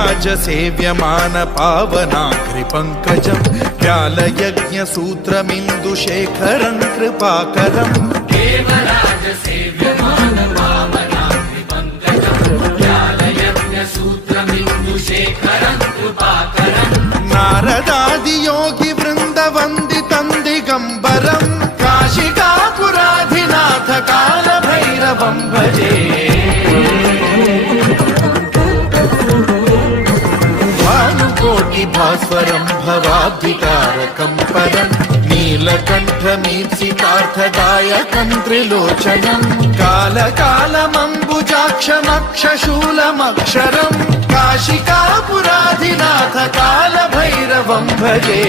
देवराज सेव्यमान पावनाघ्रिपङ्कजं व्यालयज्ञसूत्रमिन्दुशेखरं कृपाकरं देवराज सेव्यमान पावनाघ्रिपङ्कजं व्यालयज्ञसूत्रमिन्दुशेखरं कृपाकरं नारदादियोगि वृन्दवन्दितं दिगम्बरं काशिकापुराधिनाथ कालभैरवं भजे भास्वरं भवाब्धिकारकं परं नीलकण्ठमीप्सितार्थदायकं त्रिलोचनं कालकालमम्बुजाक्षमक्षशूलमक्षरं काशिकापुराधिनाथ कालभैरवं भजे।